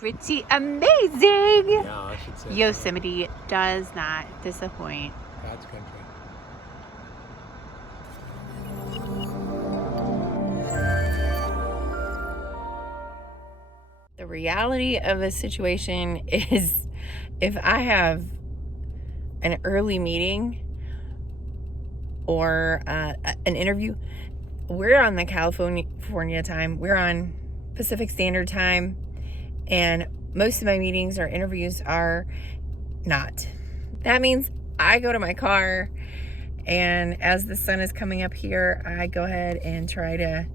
pretty amazing. Yeah, I should say. Yosemite does not disappoint. God's country. The reality of the situation is if I have an early meeting or an interview, we're on the California time. We're on Pacific Standard Time, and most of my meetings or interviews are not. That means I go to my car, and as the sun is coming up here, I go ahead and try to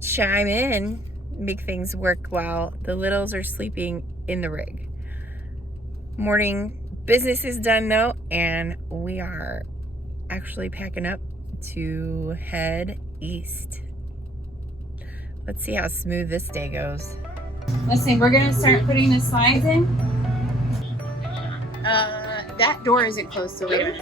chime in, make things work while the littles are sleeping in the rig. Morning business is done though, and we are actually packing up to head east. Let's see how smooth this day goes. Let's see, we're gonna start putting the slides in. That door isn't closed, so later.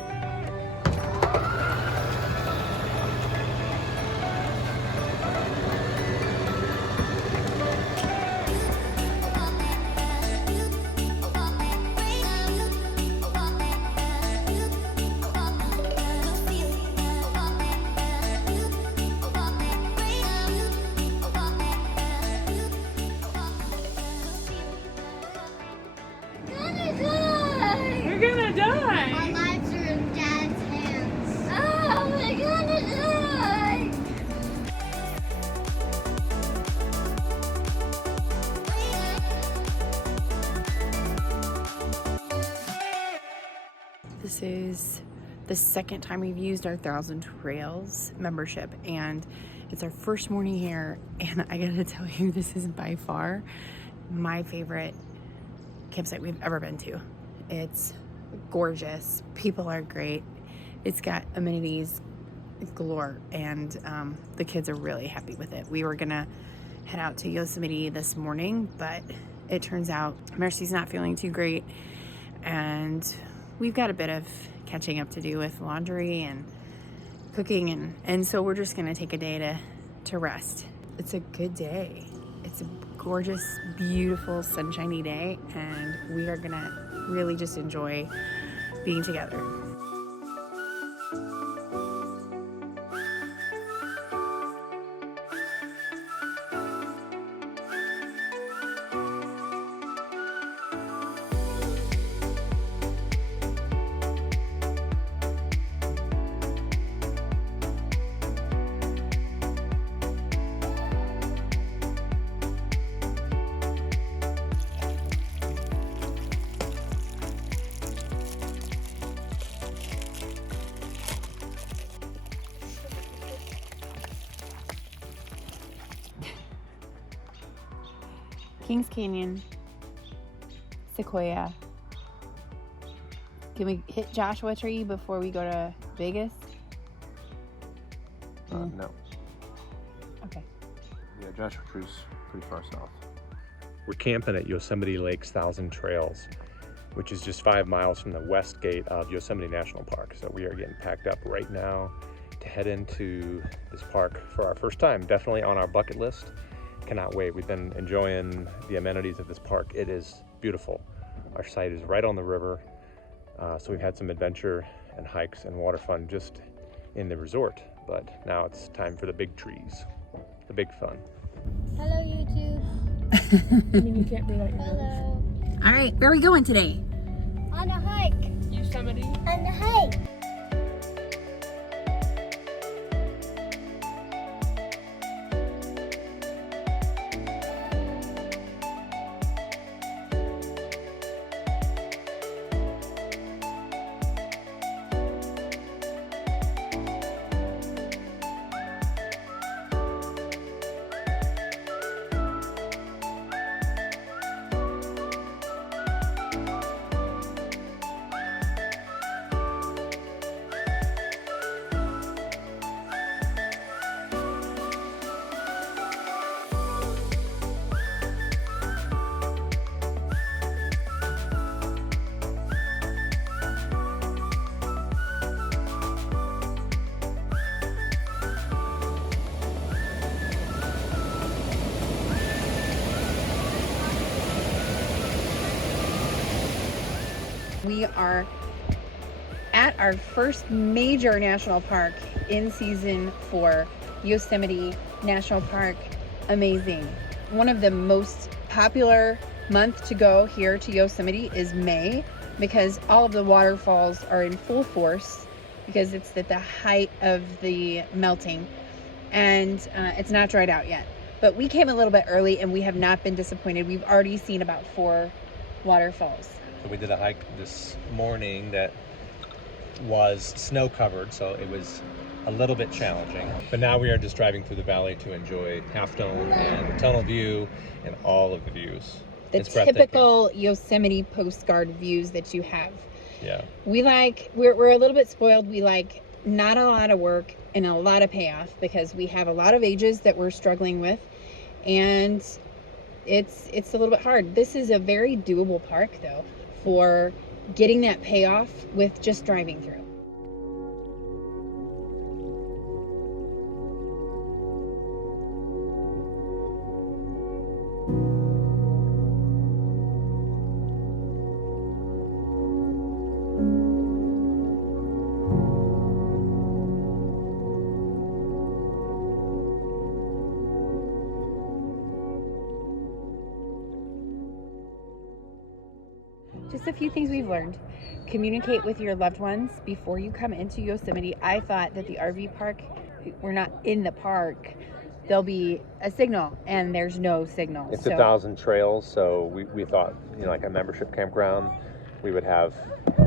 This is the second time we've used our Thousand Trails membership, and it's our first morning here, and I gotta tell you, this is by far my favorite campsite we've ever been to. It's gorgeous, people are great, it's got amenities galore, and the kids are really happy with it. We were gonna head out to Yosemite this morning, but it turns out Mercy's not feeling too great, and we've got a bit of catching up to do with laundry and cooking, and so we're just gonna take a day to rest. It's a good day. It's a gorgeous, beautiful, sunshiny day, and we are gonna really just enjoy being together. Kings Canyon, Sequoia. Can we hit Joshua Tree before we go to Vegas? No. Okay. Yeah, Joshua Tree's pretty far south. We're camping at Yosemite Lake's Thousand Trails, which is just 5 miles from the west gate of Yosemite National Park. So we are getting packed up right now to head into this park for our first time. Definitely on our bucket list. Cannot wait. We've been enjoying the amenities of this park. It is beautiful. Our site is right on the river, so we've had some adventure and hikes and water fun just in the resort, but now it's time for the big trees, the big fun. Hello, YouTube. I mean, you can't be like Hello. All right, where are we going today? On a hike. Yosemite. On a hike. We are at our first major national park in season 4, Yosemite National Park. Amazing. One of the most popular month to go here to Yosemite is May, because all of the waterfalls are in full force because it's at the height of the melting, and it's not dried out yet. But we came a little bit early and we have not been disappointed. We've already seen about 4 waterfalls. So we did a hike this morning that was snow covered, so it was a little bit challenging. But now we are just driving through the valley to enjoy Half Dome and Tunnel View and all of the views. The It's breathtaking. typical Yosemite postcard views that you have. Yeah. We're a little bit spoiled. We like not a lot of work and a lot of payoff because we have a lot of ages that we're struggling with, and it's a little bit hard. This is a very doable park though for getting that payoff with just driving through. Just a few things we've learned. Communicate with your loved ones before you come into Yosemite. I thought that the RV park, we're not in the park, there'll be a signal, and there's no signal. It's 1,000 trails, so we thought, like a membership campground, we would have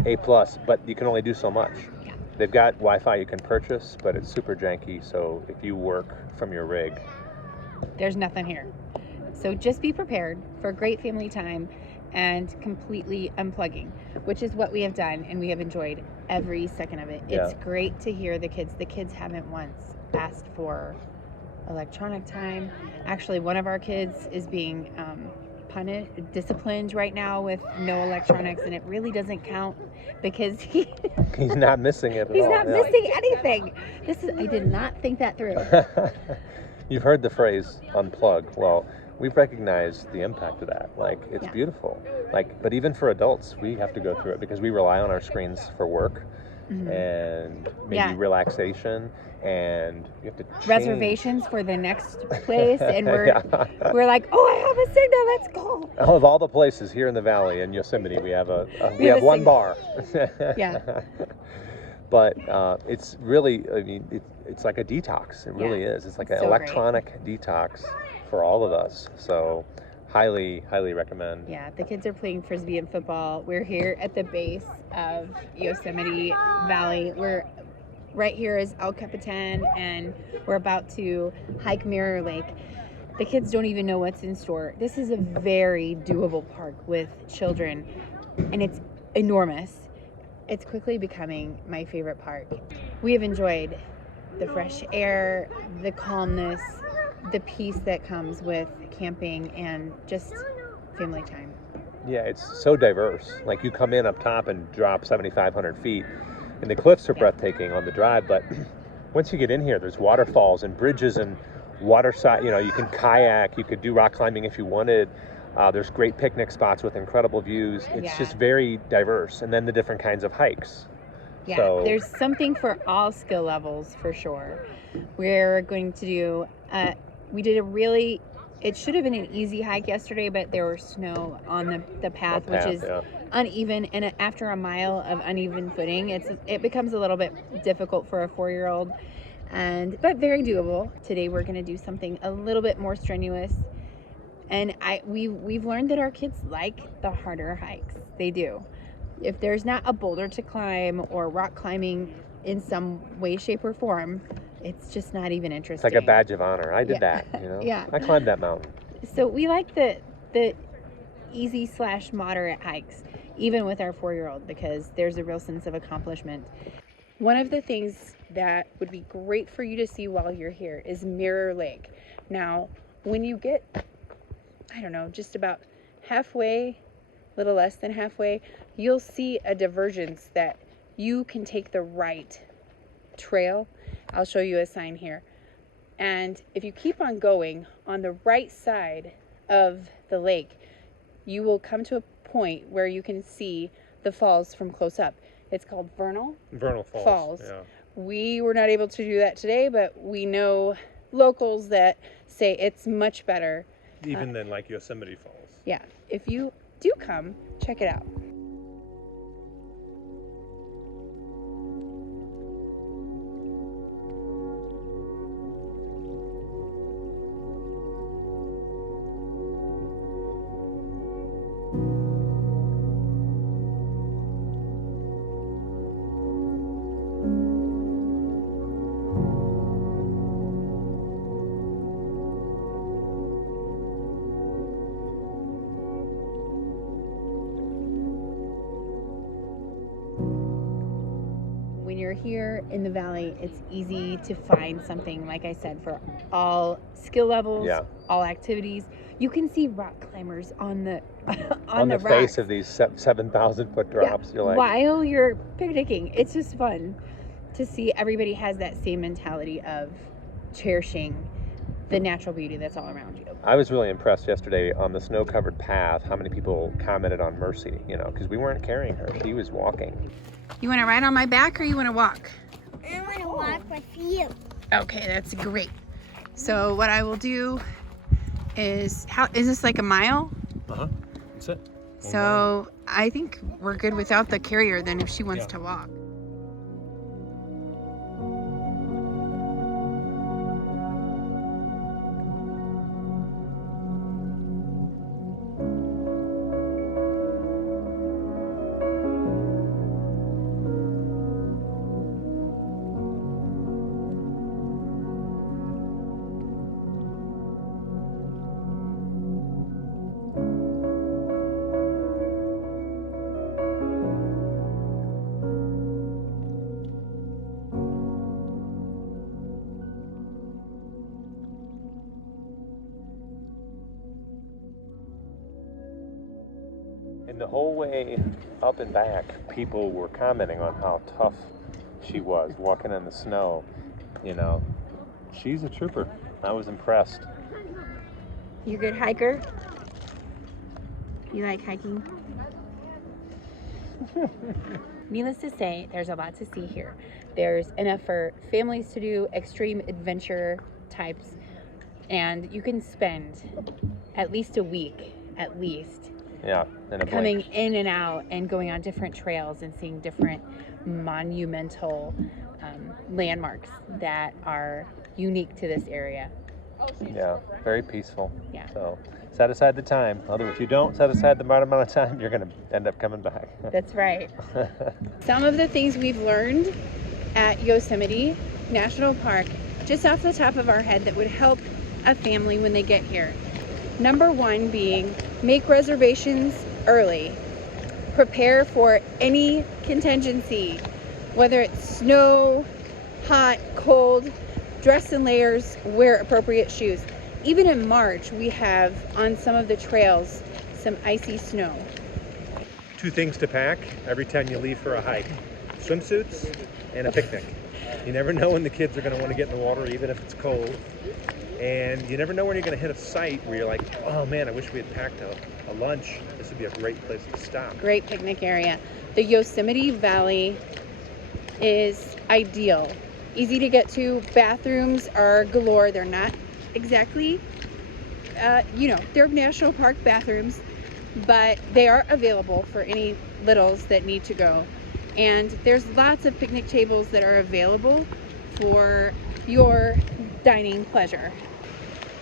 A+, but you can only do so much. Yeah. They've got Wi-Fi you can purchase, but it's super janky, so if you work from your rig, there's nothing here. So just be prepared for a great family time and completely unplugging, which is what we have done, and we have enjoyed every second of it. Yeah. It's great to hear the kids. The kids haven't once asked for electronic time. Actually, one of our kids is being disciplined right now with no electronics, and it really doesn't count because he's not missing it at all. He's not missing anything. I did not think that through. You've heard the phrase unplug. Well, we've recognized the impact of that. Like, it's beautiful. But even for adults, we have to go through it because we rely on our screens for work and maybe relaxation, and you have to change. Reservations for the next place, and we're like, oh, I have a signal, let's go. Of all the places here in the valley in Yosemite, we have one bar. Yeah. But it's really, it's like a detox. It really is. It's like an electronic detox for all of us. So highly recommend. Yeah, the kids are playing Frisbee and football. We're here at the base of Yosemite Valley. Right here is El Capitan, and we're about to hike Mirror Lake. The kids don't even know what's in store. This is a very doable park with children, and it's enormous. It's quickly becoming my favorite park. We have enjoyed the fresh air, the calmness, the peace that comes with camping, and just family time. Yeah, it's so diverse. Like, you come in up top and drop 7,500 feet, and the cliffs are breathtaking on the drive, but once you get in here, there's waterfalls and bridges and waterside, you can kayak, you could do rock climbing if you wanted. There's great picnic spots with incredible views. It's just very diverse. And then the different kinds of hikes. Yeah, so there's something for all skill levels for sure. We're going to do, it should have been an easy hike yesterday, but there was snow on the path, which is uneven. And after a mile of uneven footing, it becomes a little bit difficult for a 4-year-old, but very doable. Today we're going to do something a little bit more strenuous. And we've learned that our kids like the harder hikes. They do. If there's not a boulder to climb or rock climbing in some way, shape, or form, it's just not even interesting. It's like a badge of honor. I did that, Yeah. I climbed that mountain. So we like the easy/moderate hikes, even with our 4-year-old, because there's a real sense of accomplishment. One of the things that would be great for you to see while you're here is Mirror Lake. Now, when you get, just about halfway, a little less than halfway, you'll see a divergence that you can take the right trail. I'll show you a sign here. And if you keep on going on the right side of the lake, you will come to a point where you can see the falls from close up. It's called Vernal Falls. Yeah. We were not able to do that today, but we know locals that say it's much better. Even than like Yosemite Falls. Yeah, if you do come, check it out. When you're here in the valley, it's easy to find something, like I said, for all skill levels, Yeah. all activities. You can see rock climbers on the on the rocks. face of these 7,000 foot drops. You're like, while you're picnicking. It's just fun to see everybody has that same mentality of cherishing the natural beauty that's all around you. I was really impressed yesterday on the snow-covered path how many people commented on Mercy, because we weren't carrying her. She was walking. You want to ride on my back or you want to walk? I want to walk with you. Okay, that's great. So what I will do is, is this like a mile? Uh-huh. That's it. So I think we're good without the carrier then if she wants to walk. And the whole way up and back, people were commenting on how tough she was walking in the snow. She's a trooper. I was impressed. You a good hiker? You like hiking? Needless to say, there's a lot to see here. There's enough for families to do, extreme adventure types, and you can spend at least a week, In a coming blink. in and out and going on different trails and seeing different monumental landmarks that are unique to this area. Yeah, very peaceful. Yeah. So set aside the time. Although if you don't set aside the right amount of time, you're going to end up coming back. That's right. Some of the things we've learned at Yosemite National Park, just off the top of our head, that would help a family when they get here. Number one being, make reservations early. Prepare for any contingency, whether it's snow, hot, cold, dress in layers, wear appropriate shoes. Even in March, we have on some of the trails some icy snow. 2 things to pack every time you leave for a hike: swimsuits and a picnic. You never know when the kids are going to want to get in the water, even if it's cold. And you never know when you're going to hit a site where you're like, oh man, I wish we had packed a lunch. This would be a great place to stop. Great picnic area. The Yosemite Valley is ideal. Easy to get to. Bathrooms are galore. They're not exactly, they're national park bathrooms, but they are available for any littles that need to go. And there's lots of picnic tables that are available for your dining pleasure.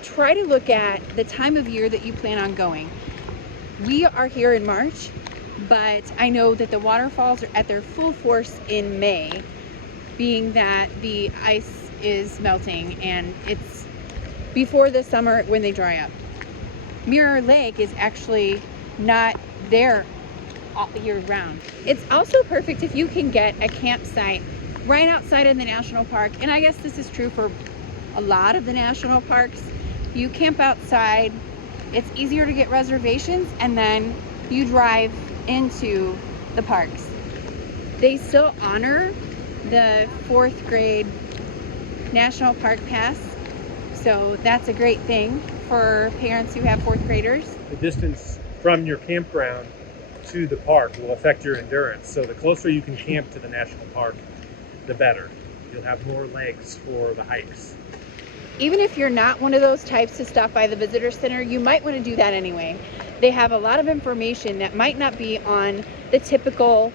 Try to look at the time of year that you plan on going. We are here in March, but I know that the waterfalls are at their full force in May, being that the ice is melting and it's before the summer when they dry up. Mirror Lake is actually not there all year round. It's also perfect if you can get a campsite right outside of the national park, and I guess this is true for a lot of the national parks. You camp outside, it's easier to get reservations, and then you drive into the parks. They still honor the 4th grade National Park Pass, so that's a great thing for parents who have 4th graders. The distance from your campground to the park will affect your endurance. So the closer you can camp to the national park, the better. You'll have more legs for the hikes. Even if you're not one of those types to stop by the visitor center, you might want to do that anyway. They have a lot of information that might not be on the typical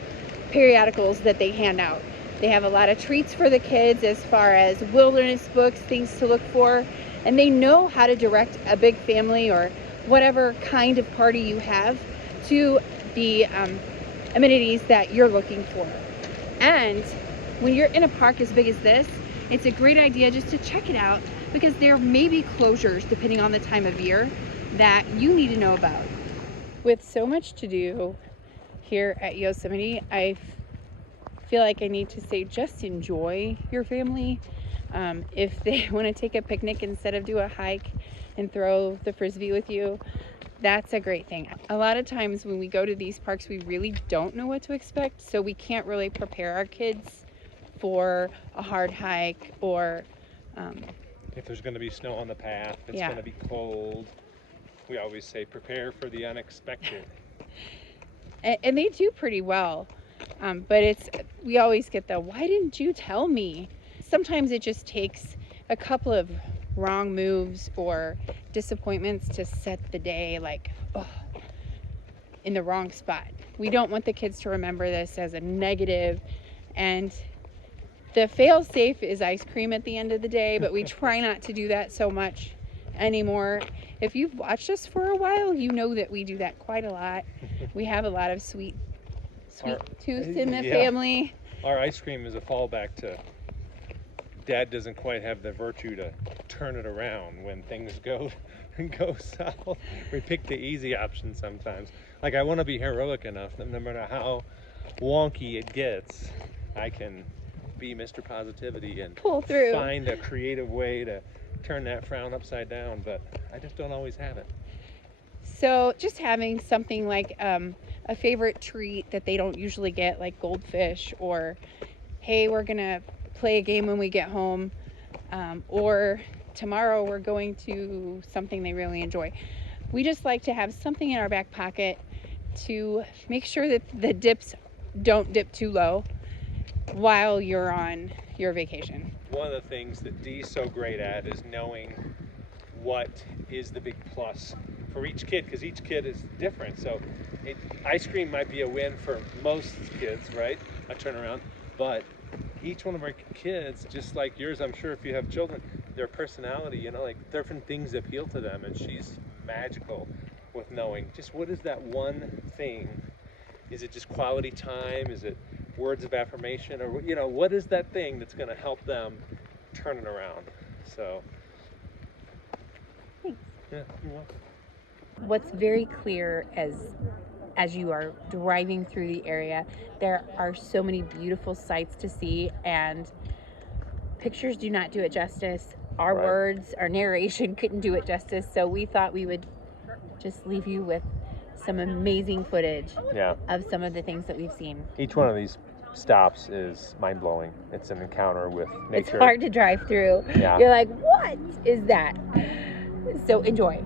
periodicals that they hand out. They have a lot of treats for the kids as far as wilderness books, things to look for, and they know how to direct a big family or whatever kind of party you have to the amenities that you're looking for. And when you're in a park as big as this, it's a great idea just to check it out, because there may be closures depending on the time of year that you need to know about. With so much to do here at Yosemite, I feel like I need to say just enjoy your family. If they want to take a picnic instead of do a hike and throw the frisbee with you, that's a great thing. A lot of times when we go to these parks, we really don't know what to expect, so we can't really prepare our kids for a hard hike, or If there's going to be snow on the path, it's going to be cold. We always say prepare for the unexpected. and they do pretty well. But we always get the, why didn't you tell me? Sometimes it just takes a couple of wrong moves or disappointments to set the day like, in the wrong spot. We don't want the kids to remember this as a negative, and the fail-safe is ice cream at the end of the day, but we try not to do that so much anymore. If you've watched us for a while, you know that we do that quite a lot. We have a lot of sweet tooth in the family. Our ice cream is a fallback to Dad doesn't quite have the virtue to turn it around when things go south. We pick the easy option sometimes. Like, I want to be heroic enough that no matter how wonky it gets, I can be Mr. Positivity and pull through, find a creative way to turn that frown upside down, but I just don't always have it. So just having something like a favorite treat that they don't usually get, like goldfish, or hey, we're gonna play a game when we get home, or tomorrow we're going to something they really enjoy. We just like to have something in our back pocket to make sure that the dips don't dip too low while you're on your vacation. One of the things that Dee's so great at is knowing what is the big plus for each kid, because each kid is different. So ice cream might be a win for most kids, right? A turnaround. But each one of our kids, just like yours, I'm sure if you have children, their personality, like different things appeal to them, and she's magical with knowing just what is that one thing. Is it just quality time? Is it words of affirmation? Or, what is that thing that's going to help them turn it around? So, Thanks. Yeah, you're welcome. What's very clear as you are driving through the area, there are so many beautiful sights to see, and pictures do not do it justice. Our words, our narration couldn't do it justice, so we thought we would just leave you with some amazing footage of some of the things that we've seen. Each one of these stops is mind-blowing. It's an encounter with nature. It's hard to drive through. Yeah. You're like, what is that? So enjoy.